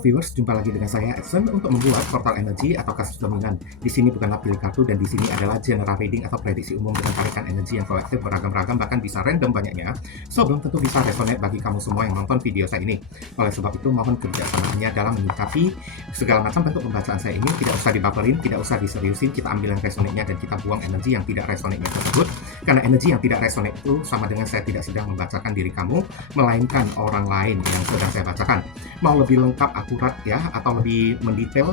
Viewers, jumpa lagi dengan saya Edson untuk membuat portal energi atau kasus dominan. Di sini bukanlah pilih kartu dan di sini adalah general reading atau prediksi umum dengan tarikan energi yang kolektif beragam-ragam bahkan bisa random banyaknya. So belum tentu bisa resonate bagi kamu semua yang nonton video saya ini. Oleh sebab itu mohon kebijaksanaannya dalam menyikapi segala macam bentuk pembacaan saya ini. Tidak usah dibaperin, tidak usah diseriusin, kita ambil yang resonate-nya dan kita buang energi yang tidak resonate-nya tersebut. Karena energi yang tidak resonate itu sama dengan saya tidak sedang membacakan diri kamu, melainkan orang lain yang sedang saya bacakan. Mau lebih lengkap, akurat ya, atau lebih mendetail,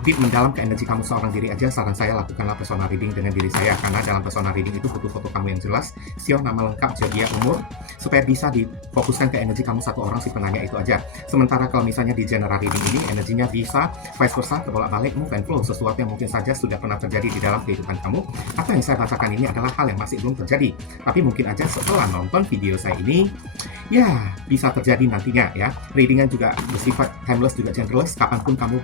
deep mendalam ke energi kamu seorang diri aja, saran saya lakukanlah personal reading dengan diri saya, karena dalam personal reading itu butuh foto kamu yang jelas, sio, nama lengkap, zodiak, umur, supaya bisa difokuskan ke energi kamu satu orang si penanya itu aja. Sementara kalau misalnya di general reading ini energinya bisa vice versa, kebolak-balik, move and flow, sesuatu yang mungkin saja sudah pernah terjadi di dalam kehidupan kamu, atau yang saya bacakan ini adalah hal yang masih belum terjadi, tapi mungkin aja setelah nonton video saya ini ya bisa terjadi nantinya ya. Readingan juga bersifat timeless, juga genderless, kapanpun kamu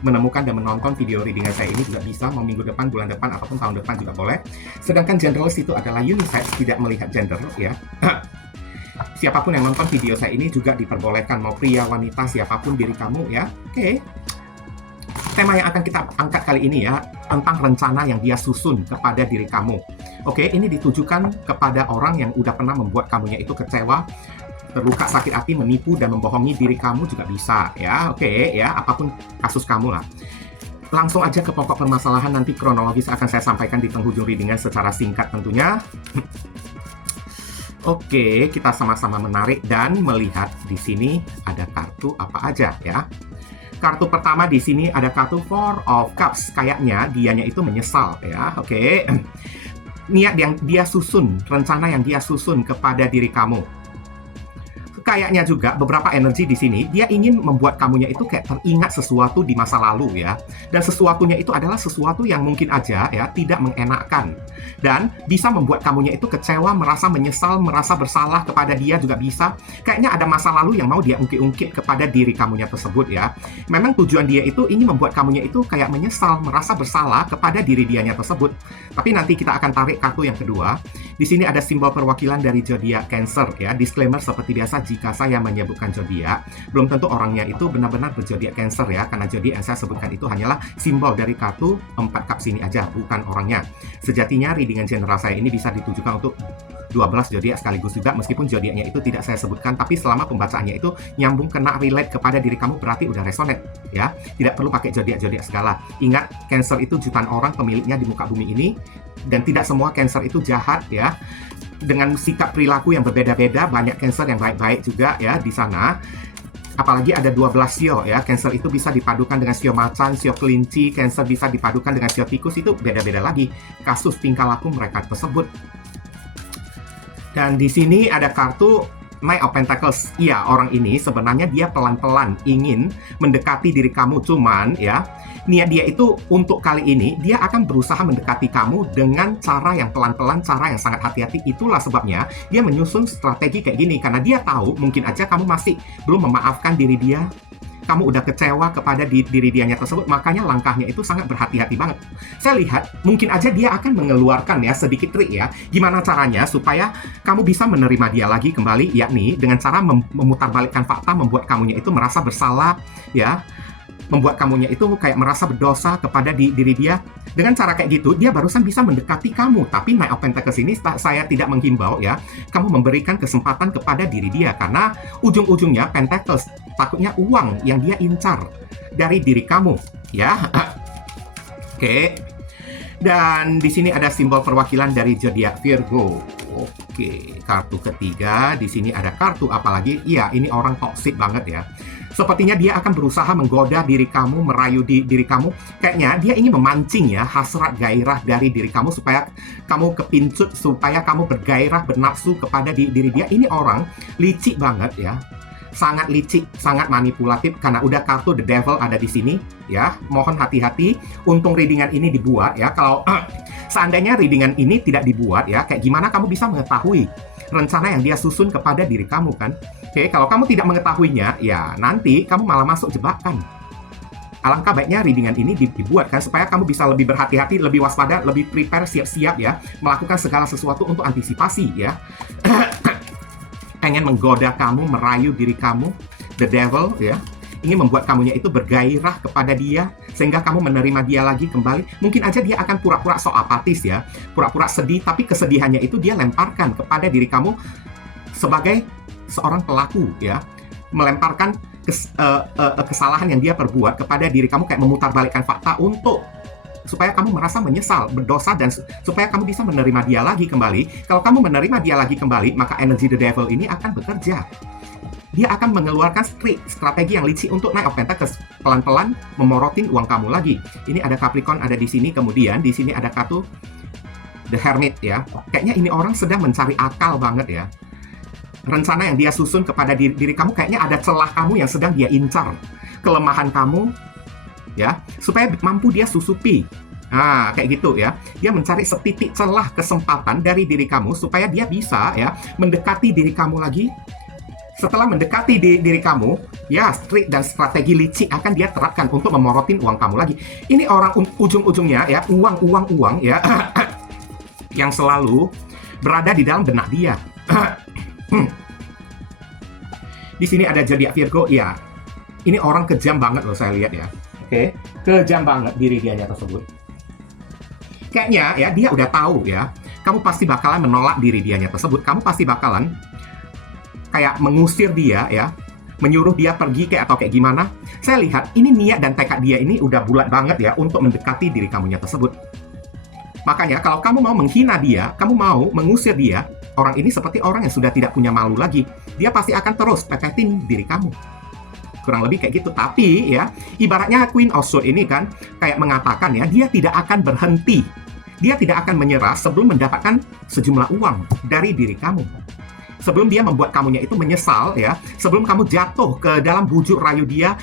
menemukan dan menonton video readingan saya ini juga bisa, mau minggu depan, bulan depan, ataupun tahun depan juga boleh. Sedangkan genderless itu adalah unisex, tidak melihat gender ya. Siapapun yang nonton video saya ini juga diperbolehkan, mau pria, wanita, siapapun diri kamu ya. Oke. Tema yang akan kita angkat kali ini ya, tentang rencana yang dia susun kepada diri kamu. Oke, ini ditujukan kepada orang yang udah pernah membuat kamunya itu kecewa, terluka, sakit hati, menipu, dan membohongi diri kamu juga bisa ya. Oke ya, apapun kasus kamu lah. Langsung aja ke pokok permasalahan, nanti kronologis akan saya sampaikan di penghujung readingan secara singkat tentunya. Oke, kita sama-sama menarik dan melihat di sini ada kartu apa aja ya. Kartu pertama di sini ada kartu Four of Cups. Kayaknya dianya itu menyesal ya. Oke. Niat yang dia susun, rencana yang dia susun kepada diri kamu. Kayaknya juga beberapa energi di sini dia ingin membuat kamunya itu kayak teringat sesuatu di masa lalu ya, dan sesuatunya itu adalah sesuatu yang mungkin aja ya tidak mengenakkan dan bisa membuat kamunya itu kecewa, merasa menyesal, merasa bersalah kepada dia juga bisa. Kayaknya ada masa lalu yang mau dia ungkit-ungkit kepada diri kamunya tersebut ya. Memang tujuan dia itu ingin membuat kamunya itu kayak menyesal, merasa bersalah kepada diri dianya tersebut. Tapi nanti kita akan tarik kartu yang kedua. Di sini ada simbol perwakilan dari zodiak Cancer ya. Disclaimer seperti biasa, jika saya menyebutkan zodiak, belum tentu orangnya itu benar-benar berzodiak Cancer ya, karena zodiak yang saya sebutkan itu hanyalah simbol dari kartu 4 cups ini aja, bukan orangnya. Sejatinya readingan general saya ini bisa ditujukan untuk 12 zodiak sekaligus juga, meskipun zodiaknya itu tidak saya sebutkan, tapi selama pembacaannya itu nyambung, kena, relate kepada diri kamu, berarti udah resonate ya. Tidak perlu pakai zodiak-zodiak segala. Ingat, Cancer itu jutaan orang pemiliknya di muka bumi ini, dan tidak semua Cancer itu jahat ya. Dengan sikap perilaku yang berbeda-beda, banyak Cancer yang baik-baik juga ya di sana. Apalagi ada 12 sio ya. Cancer itu bisa dipadukan dengan sio macan, sio kelinci, Cancer bisa dipadukan dengan sio tikus, itu beda-beda lagi kasus tingkah laku mereka tersebut. Dan di sini ada kartu Knight of Pentacles. Iya, orang ini sebenarnya dia pelan-pelan ingin mendekati diri kamu, cuman ya niat dia itu untuk kali ini dia akan berusaha mendekati kamu dengan cara yang pelan-pelan, cara yang sangat hati-hati. Itulah sebabnya dia menyusun strategi kayak gini, karena dia tahu mungkin aja kamu masih belum memaafkan diri dia, kamu udah kecewa kepada diri dianya tersebut, makanya langkahnya itu sangat berhati-hati banget. Saya lihat mungkin aja dia akan mengeluarkan ya sedikit trik ya, gimana caranya supaya kamu bisa menerima dia lagi kembali, yakni dengan cara memutarbalikkan fakta, membuat kamunya itu merasa bersalah ya, membuat kamunya itu kayak merasa berdosa kepada diri dia. Dengan cara kayak gitu, dia barusan bisa mendekati kamu. Tapi Knight of Pentacles ini saya tidak menghimbau ya, kamu memberikan kesempatan kepada diri dia, karena ujung-ujungnya Pentacles takutnya uang yang dia incar dari diri kamu ya. Oke. Dan di sini ada simbol perwakilan dari zodiak Virgo. Oke, kartu ketiga di sini ada kartu apalagi? Iya, ini orang toksik banget ya. Sepertinya dia akan berusaha menggoda diri kamu, merayu diri kamu. Kayaknya dia ingin memancing ya hasrat gairah dari diri kamu supaya kamu kepincut, supaya kamu bergairah, bernafsu kepada diri dia. Ini orang licik banget ya. Sangat licik, sangat manipulatif, karena udah kartu The Devil ada di sini ya. Mohon hati-hati. Untung readingan ini dibuat ya. Kalau seandainya readingan ini tidak dibuat ya, kayak gimana kamu bisa mengetahui rencana yang dia susun kepada diri kamu kan? Oke, kalau kamu tidak mengetahuinya, ya nanti kamu malah masuk jebakan. Alangkah baiknya readingan ini dibuat kan, supaya kamu bisa lebih berhati-hati, lebih waspada, lebih prepare, siap-siap ya, melakukan segala sesuatu untuk antisipasi ya. Pengen menggoda kamu, merayu diri kamu, the devil ya. ingin membuat kamunya itu bergairah kepada dia, sehingga kamu menerima dia lagi kembali. Mungkin aja dia akan pura-pura so apatis ya, pura-pura sedih, tapi kesedihannya itu dia lemparkan kepada diri kamu sebagai seorang pelaku ya, melemparkan kesalahan yang dia perbuat kepada diri kamu, kayak memutarbalikkan fakta untuk supaya kamu merasa menyesal, berdosa, dan supaya kamu bisa menerima dia lagi kembali. Kalau kamu menerima dia lagi kembali, maka energi the devil ini akan bekerja. Dia akan mengeluarkan strategi yang licik untuk Knight of Pentacles, pelan-pelan memorotin uang kamu lagi. Ini ada Capricorn ada di sini, kemudian di sini ada kartu The Hermit ya. Kayaknya ini orang sedang mencari akal banget ya. Rencana yang dia susun kepada diri kamu, kayaknya ada celah kamu yang sedang dia incar. Kelemahan kamu, ya, supaya mampu dia susupi. Nah, kayak gitu ya. Dia mencari setitik celah kesempatan dari diri kamu supaya dia bisa ya mendekati diri kamu lagi. Setelah mendekati diri kamu, ya trik dan strategi licik akan dia terapkan untuk memorotin uang kamu lagi. Ini orang ujung-ujungnya ya, uang ya, yang selalu berada di dalam benak dia. Di sini ada zodiak Virgo, ya. Ini orang kejam banget loh, saya lihat ya. Oke, kejam banget diri dianya tersebut. Kayaknya ya dia udah tahu ya, kamu pasti bakalan menolak diri dianya tersebut. Kamu pasti bakalan kayak mengusir dia ya, menyuruh dia pergi atau kayak gimana. Saya lihat ini niat dan tekad dia ini udah bulat banget ya untuk mendekati diri kamunya tersebut. Makanya kalau kamu mau menghina dia, kamu mau mengusir dia, orang ini seperti orang yang sudah tidak punya malu lagi. Dia pasti akan terus pepetin diri kamu. Kurang lebih kayak gitu. Tapi ya, ibaratnya Queen of Swords ini kan kayak mengatakan ya, dia tidak akan berhenti. Dia tidak akan menyerah sebelum mendapatkan sejumlah uang dari diri kamu. Sebelum dia membuat kamunya itu menyesal ya, sebelum kamu jatuh ke dalam bujuk rayu dia,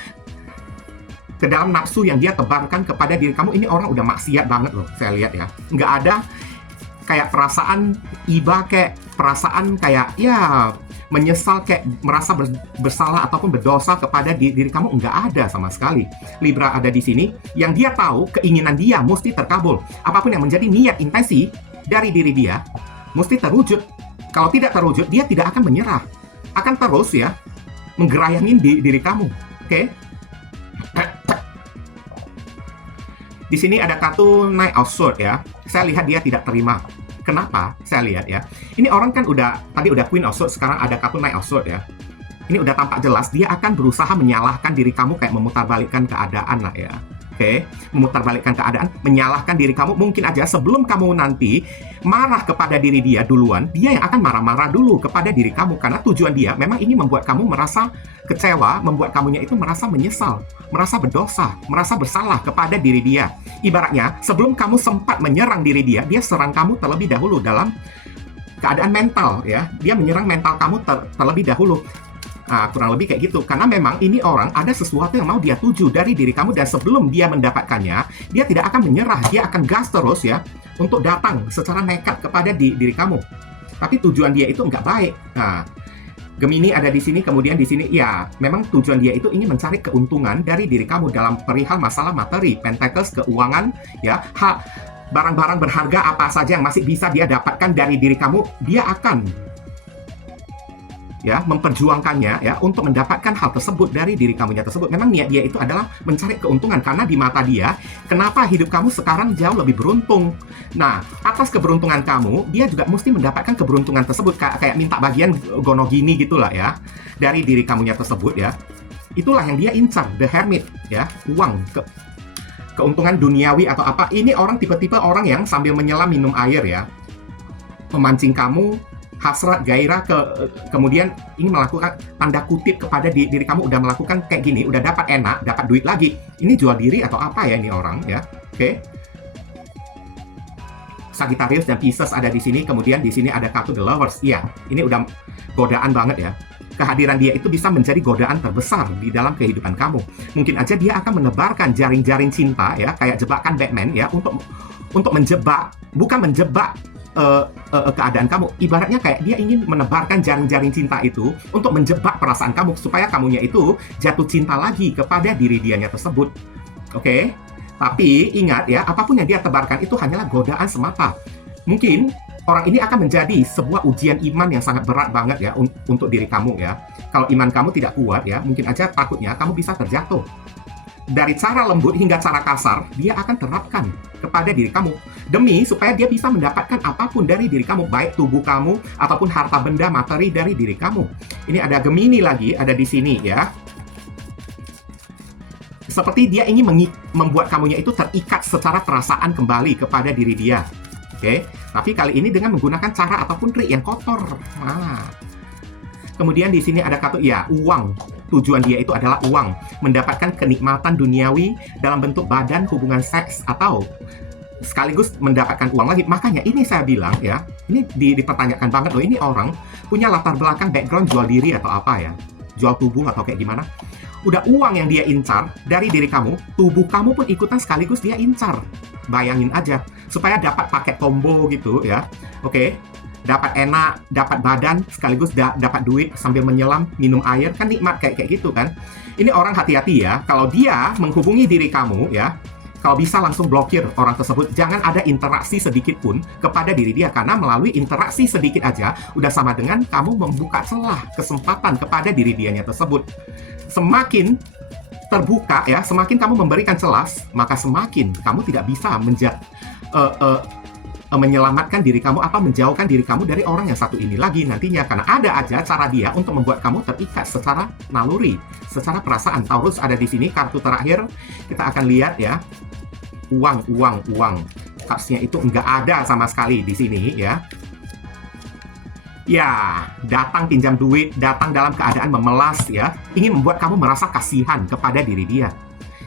ke dalam nafsu yang dia tebarkan kepada diri kamu. Ini orang udah maksiat banget loh, saya lihat ya. Nggak ada kayak perasaan iba, kayak perasaan kayak ya menyesal, kayak merasa bersalah ataupun berdosa kepada diri kamu, nggak ada sama sekali. Libra ada di sini, yang dia tahu keinginan dia mesti terkabul. Apapun yang menjadi niat intensi dari diri dia, mesti terwujud. Kalau tidak terwujud, dia tidak akan menyerah. Akan terus ya, menggerayangin diri kamu. Oke? Di sini ada kartu Knight of Swords ya. Saya lihat dia tidak terima. Kenapa? Saya lihat ya. Ini orang kan tadi udah Queen of Swords, sekarang ada kartu Knight of Swords ya. Ini udah tampak jelas dia akan berusaha menyalahkan diri kamu, kayak memutarbalikkan keadaan lah ya. Oke, memutarbalikkan keadaan, menyalahkan diri kamu. Mungkin aja sebelum kamu nanti marah kepada diri dia duluan, dia yang akan marah-marah dulu kepada diri kamu, karena tujuan dia memang ingin membuat kamu merasa kecewa, membuat kamunya itu merasa menyesal, merasa berdosa, merasa bersalah kepada diri dia. Ibaratnya sebelum kamu sempat menyerang diri dia, dia serang kamu terlebih dahulu dalam keadaan mental ya. Dia menyerang mental kamu terlebih dahulu. Nah, kurang lebih kayak gitu. Karena memang ini orang ada sesuatu yang mau dia tuju dari diri kamu, dan sebelum dia mendapatkannya, dia tidak akan menyerah. Dia akan gas terus ya untuk datang secara nekat kepada diri kamu. Tapi tujuan dia itu nggak baik. Nah, Gemini ada di sini, kemudian di sini ya, memang tujuan dia itu ingin mencari keuntungan dari diri kamu dalam perihal masalah materi, Pentacles, keuangan ya, barang-barang berharga apa saja yang masih bisa dia dapatkan dari diri kamu, dia akan ya memperjuangkannya ya untuk mendapatkan hal tersebut dari diri kamunya tersebut. Memang niat dia itu adalah mencari keuntungan, karena di mata dia, kenapa hidup kamu sekarang jauh lebih beruntung. Nah, atas keberuntungan kamu, dia juga mesti mendapatkan keberuntungan tersebut, kayak minta bagian gono gini gitulah ya dari diri kamunya tersebut ya. Itulah yang dia incar, The Hermit ya, uang, keuntungan duniawi atau apa. Ini orang tipe-tipe orang yang sambil menyelam minum air ya, memancing kamu hasrat, gairah, kemudian ingin melakukan tanda kutip kepada diri kamu, udah melakukan kayak gini, udah dapat enak, dapat duit lagi. Ini jual diri atau apa ya ini orang ya. Oke. Sagittarius dan Pisces ada di sini, kemudian di sini ada kartu The Lovers. Iya, ini udah godaan banget ya. Kehadiran dia itu bisa menjadi godaan terbesar di dalam kehidupan kamu. Mungkin aja dia akan menebarkan jaring-jaring cinta ya, kayak jebakan Batman ya, untuk menjebak, bukan menjebak keadaan kamu. Ibaratnya kayak dia ingin menebarkan jaring-jaring cinta itu untuk menjebak perasaan kamu, supaya kamunya itu jatuh cinta lagi kepada diri dianya tersebut. Oke? Tapi ingat ya, apapun yang dia tebarkan itu hanyalah godaan semata. Mungkin orang ini akan menjadi sebuah ujian iman yang sangat berat banget ya untuk diri kamu ya. Kalau iman kamu tidak kuat ya, mungkin aja takutnya kamu bisa terjatuh. Dari cara lembut hingga cara kasar, dia akan terapkan kepada diri kamu. Demi supaya dia bisa mendapatkan apapun dari diri kamu, baik tubuh kamu ataupun harta benda materi dari diri kamu. Ini ada Gemini lagi, ada di sini ya. Seperti dia ingin membuat kamunya itu terikat secara perasaan kembali kepada diri dia. Oke, tapi kali ini dengan menggunakan cara ataupun trik yang kotor. Nah. Kemudian di sini ada kata ya, uang. Tujuan dia itu adalah uang, mendapatkan kenikmatan duniawi dalam bentuk badan, hubungan seks, atau sekaligus mendapatkan uang lagi. Makanya ini saya bilang ya, ini dipertanyakan banget loh, ini orang punya latar belakang background jual diri atau apa ya, jual tubuh atau kayak gimana. Udah uang yang dia incar dari diri kamu, tubuh kamu pun ikutan sekaligus dia incar. Bayangin aja, supaya dapat paket combo gitu ya. Oke. Dapat enak, dapat badan, sekaligus dapat duit sambil menyelam, minum air, kan nikmat kayak gitu kan. Ini orang hati-hati ya, kalau dia menghubungi diri kamu ya, kalau bisa langsung blokir orang tersebut. Jangan ada interaksi sedikit pun kepada diri dia, karena melalui interaksi sedikit aja udah sama dengan kamu membuka celah kesempatan kepada diri dianya tersebut. Semakin terbuka ya, semakin kamu memberikan celah, maka semakin kamu tidak bisa menyelamatkan diri kamu atau menjauhkan diri kamu dari orang yang satu ini lagi nantinya, karena ada aja cara dia untuk membuat kamu terikat secara naluri, secara perasaan. Taurus ada di sini, kartu terakhir kita akan lihat ya, uang. Kartunya itu nggak ada sama sekali di sini ya. Ya, datang pinjam duit, datang dalam keadaan memelas ya, ingin membuat kamu merasa kasihan kepada diri dia.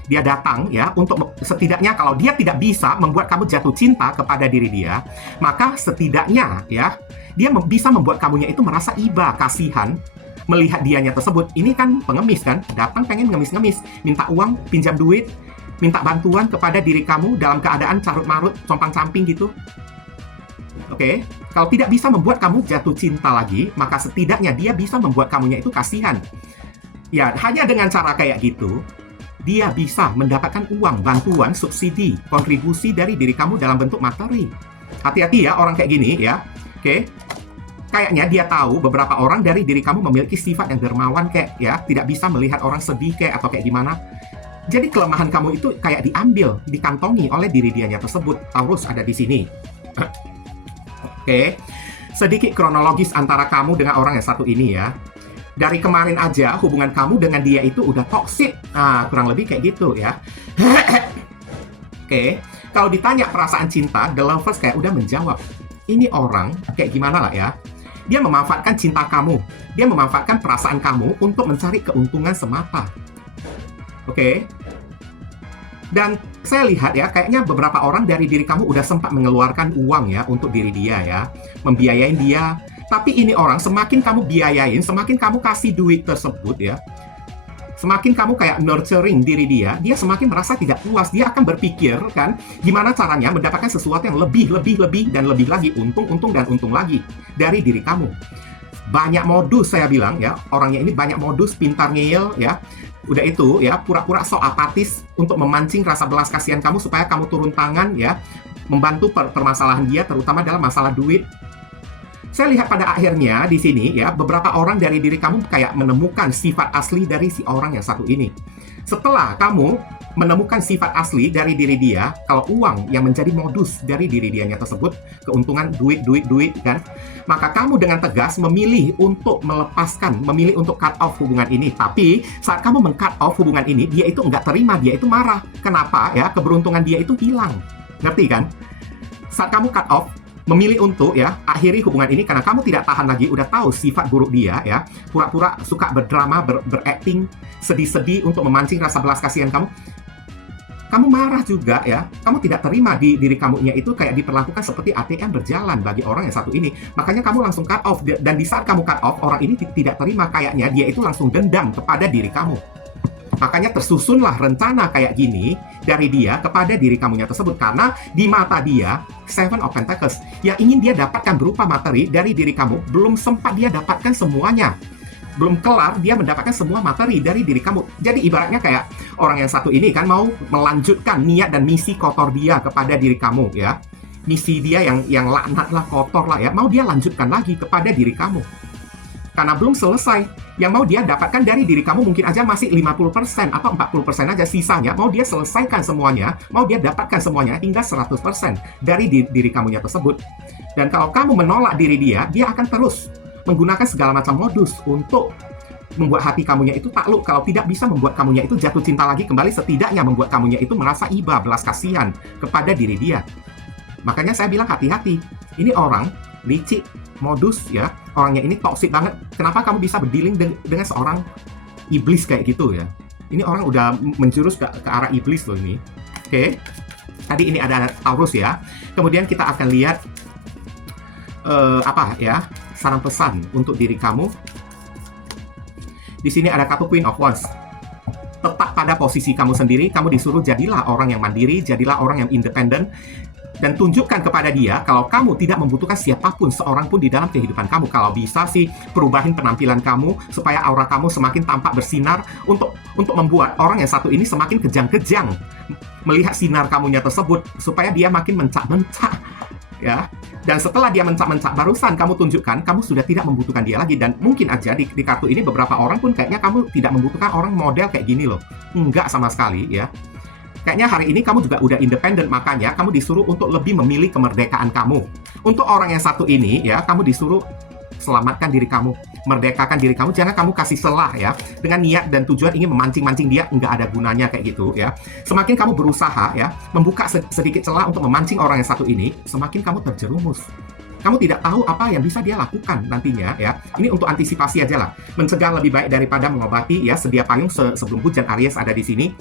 Dia datang ya untuk setidaknya kalau dia tidak bisa membuat kamu jatuh cinta kepada diri dia, maka setidaknya ya dia bisa membuat kamunya itu merasa iba, kasihan melihat dianya tersebut. Ini kan pengemis kan, datang pengen ngemis-ngemis, minta uang, pinjam duit, minta bantuan kepada diri kamu dalam keadaan carut-marut, compang-camping gitu. Oke, kalau tidak bisa membuat kamu jatuh cinta lagi, maka setidaknya dia bisa membuat kamunya itu kasihan. Ya, hanya dengan cara kayak gitu, dia bisa mendapatkan uang, bantuan, subsidi, kontribusi dari diri kamu dalam bentuk materi. Hati-hati ya orang kayak gini ya. Oke. Kayaknya dia tahu beberapa orang dari diri kamu memiliki sifat yang dermawan kayak ya, tidak bisa melihat orang sedih kayak atau kayak gimana. Jadi kelemahan kamu itu kayak diambil, dikantongi oleh diri dianya tersebut. Taurus ada di sini. Oke. Sedikit kronologis antara kamu dengan orang yang satu ini ya. Dari kemarin aja hubungan kamu dengan dia itu udah toksik. Nah, kurang lebih kayak gitu ya. Oke, kalau ditanya perasaan cinta, The Lovers kayak udah menjawab. Ini orang kayak gimana lah ya. Dia memanfaatkan cinta kamu. Dia memanfaatkan perasaan kamu untuk mencari keuntungan semata. Oke. Dan saya lihat ya, kayaknya beberapa orang dari diri kamu udah sempat mengeluarkan uang ya untuk diri dia ya. Membiayain dia. Tapi ini orang, semakin kamu biayain, semakin kamu kasih duit tersebut ya, semakin kamu kayak nurturing diri dia semakin merasa tidak puas. Dia akan berpikir kan, gimana caranya mendapatkan sesuatu yang lebih, dan lebih lagi, untung lagi dari diri kamu. Banyak modus saya bilang ya, orangnya ini banyak modus, pintar ngeyel ya. Udah itu ya, pura-pura sok apatis untuk memancing rasa belas kasihan kamu supaya kamu turun tangan ya, membantu permasalahan dia, terutama dalam masalah duit. Saya lihat pada akhirnya di sini ya, beberapa orang dari diri kamu kayak menemukan sifat asli dari si orang yang satu ini. Setelah kamu menemukan sifat asli dari diri dia, kalau uang yang menjadi modus dari diri dianya tersebut, keuntungan duit kan, maka kamu dengan tegas memilih untuk melepaskan, memilih untuk cut off hubungan ini. Tapi saat kamu meng-cut off hubungan ini, dia itu nggak terima, dia itu marah. Kenapa ya? Keberuntungan dia itu hilang. Ngerti kan? Saat kamu cut off, memilih untuk ya akhiri hubungan ini karena kamu tidak tahan lagi, udah tahu sifat buruk dia ya, pura-pura suka berdrama, berakting, sedih-sedih untuk memancing rasa belas kasihan kamu. Kamu marah juga ya, kamu tidak terima di diri kamunya itu kayak diperlakukan seperti ATM berjalan bagi orang yang satu ini. Makanya kamu langsung cut off, dan di saat kamu cut off, orang ini tidak terima, kayaknya dia itu langsung dendam kepada diri kamu. Makanya tersusunlah rencana kayak gini dari dia kepada diri kamunya tersebut, karena di mata dia Seven of Pentacles yang ingin dia dapatkan berupa materi dari diri kamu belum sempat dia dapatkan semuanya, belum kelar dia mendapatkan semua materi dari diri kamu. Jadi ibaratnya kayak orang yang satu ini kan mau melanjutkan niat dan misi kotor dia kepada diri kamu ya. misi dia yang laknat lah, kotor lah ya, mau dia lanjutkan lagi kepada diri kamu. Karena belum selesai, yang mau dia dapatkan dari diri kamu mungkin aja masih 50% atau 40% aja, sisanya mau dia selesaikan semuanya, mau dia dapatkan semuanya hingga 100% dari diri kamunya tersebut. Dan kalau kamu menolak diri dia akan terus menggunakan segala macam modus untuk membuat hati kamunya itu takluk. Kalau tidak bisa membuat kamunya itu jatuh cinta lagi kembali, setidaknya membuat kamunya itu merasa iba, belas kasihan kepada diri dia. Makanya saya bilang hati-hati. Ini orang licik, modus ya, orangnya ini toksik banget. Kenapa kamu bisa berdealing dengan seorang iblis kayak gitu ya? Ini orang udah menjurus ke arah iblis loh ini. Oke. Tadi ini ada Taurus ya. Kemudian kita akan lihat apa ya? Saran pesan untuk diri kamu. Di sini ada kartu Queen of Wands. Tetap pada posisi kamu sendiri, kamu disuruh jadilah orang yang mandiri, jadilah orang yang independen, dan tunjukkan kepada dia kalau kamu tidak membutuhkan siapapun, seorang pun di dalam kehidupan kamu. Kalau bisa sih, perubahin penampilan kamu supaya aura kamu semakin tampak bersinar untuk membuat orang yang satu ini semakin kejang-kejang melihat sinar kamunya tersebut, supaya dia makin mencak-mencak ya. Dan setelah dia mencak-mencak, barusan kamu tunjukkan kamu sudah tidak membutuhkan dia lagi. Dan mungkin aja di kartu ini beberapa orang pun kayaknya kamu tidak membutuhkan orang model kayak gini loh. Enggak sama sekali ya. Kayaknya hari ini kamu juga udah independen, makanya kamu disuruh untuk lebih memilih kemerdekaan kamu. Untuk orang yang satu ini ya, kamu disuruh selamatkan diri kamu, merdekakan diri kamu. Jangan kamu kasih celah ya, dengan niat dan tujuan ingin memancing-mancing dia, nggak ada gunanya kayak gitu ya. Semakin kamu berusaha ya, membuka sedikit celah untuk memancing orang yang satu ini, semakin kamu terjerumus. Kamu tidak tahu apa yang bisa dia lakukan nantinya ya. Ini untuk antisipasi aja lah. Mencegah lebih baik daripada mengobati ya. Sedia payung sebelum hujan, Aries ada di sini.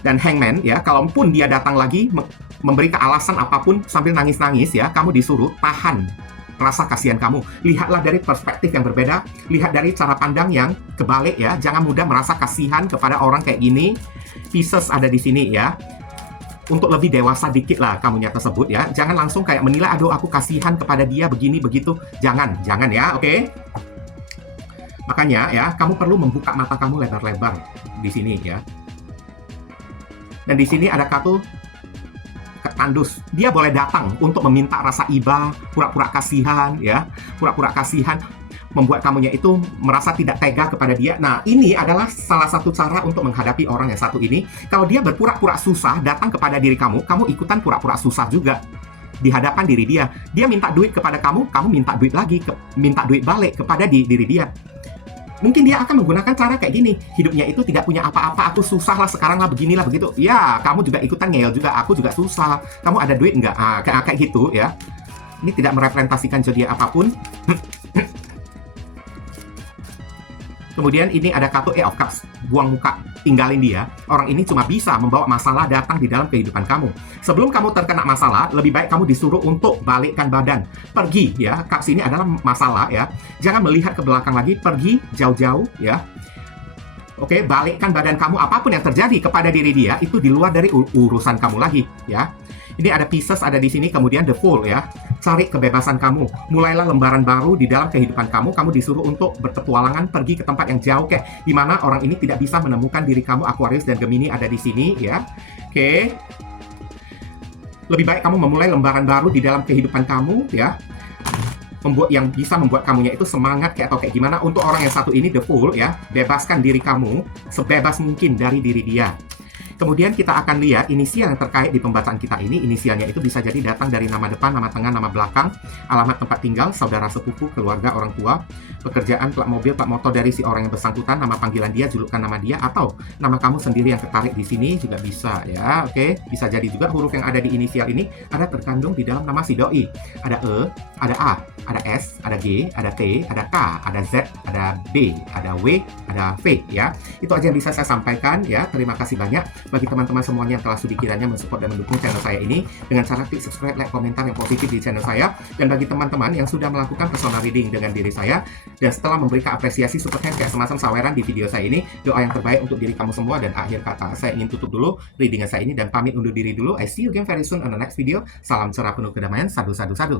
Dan Hangman ya, kalaupun dia datang lagi memberikan alasan apapun sambil nangis-nangis ya, kamu disuruh tahan rasa kasihan kamu. Lihatlah dari perspektif yang berbeda, lihat dari cara pandang yang kebalik ya. Jangan mudah merasa kasihan kepada orang kayak gini. Pisces ada di sini ya. Untuk lebih dewasa dikit lah kamunya tersebut ya. Jangan langsung kayak menilai, aduh aku kasihan kepada dia begini begitu. Jangan ya, oke? Makanya ya, kamu perlu membuka mata kamu lebar-lebar di sini ya. Dan di sini ada kartu Tandus. Dia boleh datang untuk meminta rasa iba, pura-pura kasihan ya, pura-pura kasihan, membuat kamunya itu merasa tidak tega kepada dia. Nah, ini adalah salah satu cara untuk menghadapi orang yang satu ini. Kalau dia berpura-pura susah datang kepada diri kamu, kamu ikutan pura-pura susah juga di hadapan diri dia. Dia minta duit kepada kamu, kamu minta duit lagi, minta duit balik kepada diri dia. Mungkin dia akan menggunakan cara kayak gini. Hidupnya itu tidak punya apa-apa, aku susah lah sekarang lah, beginilah begitu. Ya, kamu juga ikutan ngeyel juga, aku juga susah. Kamu ada duit nggak? Kayak gitu ya. Ini tidak merepresentasikan zodiak apapun. Kemudian ini ada kartu Ace of Cups. Buang muka, tinggalin dia. Orang ini cuma bisa membawa masalah datang di dalam kehidupan kamu. Sebelum kamu terkena masalah, lebih baik kamu disuruh untuk balikkan badan. Pergi ya, Cups ini adalah masalah ya. Jangan melihat ke belakang lagi, pergi jauh-jauh ya. Oke, balikkan badan kamu. Apapun yang terjadi kepada diri dia, itu di luar dari urusan kamu lagi ya. Ini ada Pisces ada di sini, kemudian The Fool ya. Cari kebebasan kamu. Mulailah lembaran baru di dalam kehidupan kamu. Kamu disuruh untuk berpetualangan, pergi ke tempat yang jauh kayak di mana orang ini tidak bisa menemukan diri kamu. Aquarius dan Gemini ada di sini ya. Oke. Lebih baik kamu memulai lembaran baru di dalam kehidupan kamu ya. Yang bisa membuat kamunya itu semangat kayak atau kayak gimana. Untuk orang yang satu ini The Fool ya, bebaskan diri kamu sebebas mungkin dari diri dia. Kemudian kita akan lihat inisial yang terkait di pembacaan kita ini. Inisialnya itu bisa jadi datang dari nama depan, nama tengah, nama belakang, alamat tempat tinggal, saudara sepupu, keluarga, orang tua, pekerjaan, plat mobil, plat motor dari si orang yang bersangkutan, nama panggilan dia, julukan nama dia, atau nama kamu sendiri yang tertarik di sini juga bisa ya. Oke, bisa jadi juga huruf yang ada di inisial ini ada terkandung di dalam nama si doi. Ada E, ada A, ada S, ada G, ada T, ada K, ada Z, ada B, ada W, ada V ya. Itu aja yang bisa saya sampaikan ya. Terima kasih banyak bagi teman-teman semuanya yang telah sudi kiranya mensupport dan mendukung channel saya ini dengan cara klik subscribe, like, komentar yang positif di channel saya. Dan bagi teman-teman yang sudah melakukan personal reading dengan diri saya dan setelah memberikan apresiasi super thanks kayak semacam saweran di video saya ini, doa yang terbaik untuk diri kamu semua. Dan akhir kata, saya ingin tutup dulu readingan saya ini dan pamit undur diri dulu. I see you again very soon on the next video. Salam cerah penuh kedamaian. Sadu, sadu, sadu.